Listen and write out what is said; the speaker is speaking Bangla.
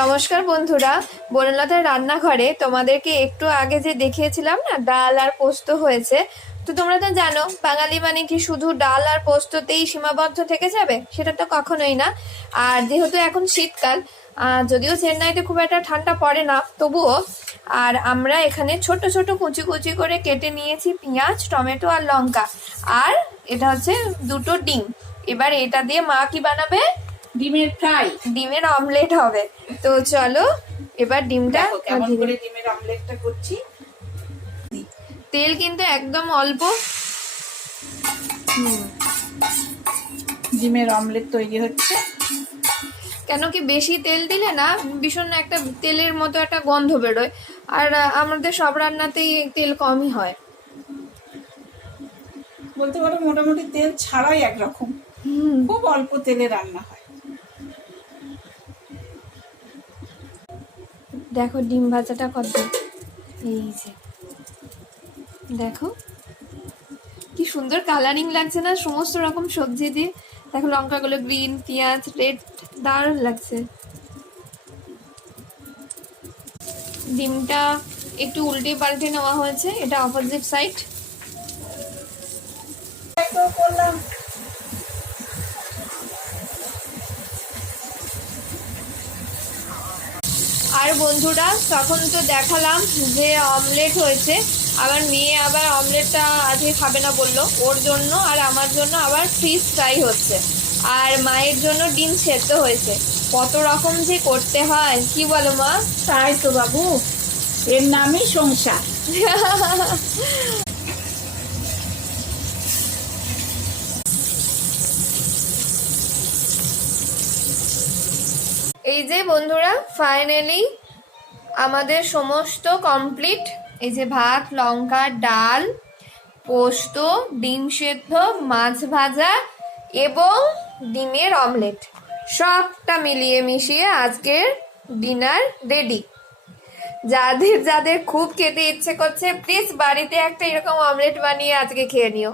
নমস্কার বন্ধুরা, বনলতার রান্নাঘরে তোমাদেরকে একটু আগে যে দেখিয়েছিলাম না, ডাল আর পোস্ত হয়েছে। তো তোমরা তো জানো বাঙালি মানে কি শুধু ডাল আর পোস্ততেই সীমাবদ্ধ থেকে যাবে, সেটা তো কখনোই না। আর যেহেতু এখন শীতকাল, যদিও চেন্নাইতে খুব একটা ঠান্ডা পড়ে না, তবুও আর আমরা এখানে ছোট ছোট কুচি কুচি করে কেটে নিয়েছি পেঁয়াজ, টমেটো আর লঙ্কা। আর এটা হচ্ছে দুটো ডিম। এবার এটা দিয়ে মা কি বানাবে? ডিমের ফ্রাই, ডিমের অমলেট হবে। তো চলো এবার ডিমটা কেমন করে ডিমের অমলেটটা করছি। তেল কিন্তু একদম অল্প। ডিমের অমলেট তৈরি হচ্ছে। কেন কি বেশি তেল দিলে না ভীষণ একটা তেলের মতো একটা গন্ধ বেরোয়। আর আমাদের সব রান্নাতেই তেল কমই হয়। বলতে পারো মোটামুটি তেল ছাড়াই একরকম, খুব অল্প তেলে রান্না হয়। দেখো ডিম ভাজাটা কত, এই যে দেখো কি সুন্দর কালারিং লাগছে না সমস্ত রকম সবজি দিয়ে। দেখো লঙ্কাগুলো গ্রিন, পেঁয়াজ রেড, দারুণ লাগছে। ডিমটা একটু উল্টে পাল্টে নেওয়া হয়েছে, এটা অপোজিট সাইড। করলাম আর বন্ধুরা তখন তো দেখালাম যে অমলেট হয়েছে। আমার মেয়ে আবার অমলেটটা আজকে খাবে না বললো, ওর জন্য আর আমার জন্য আবার ফিশ ফ্রাই হচ্ছে। আর মায়ের জন্য ডিম সেদ্ধ হয়েছে। কত রকম যে করতে হয়, কি বলো মা? তাই তো বাবু, এর নামই সংসার। এই যে বন্ধুরা ফাইনালি আমাদের সমস্ত কমপ্লিট। এই যে ভাত, লঙ্কা, ডাল, পোস্ত, ডিম সেদ্ধ, মাছ ভাজা এবং ডিমের অমলেট, সবটা মিলিয়ে মিশিয়ে আজকের ডিনার রেডি। যাদের যাদের খুব খেতে ইচ্ছে করছে প্লিজ বাড়িতে একটা এরকম অমলেট বানিয়ে আজকে খেয়ে নিও।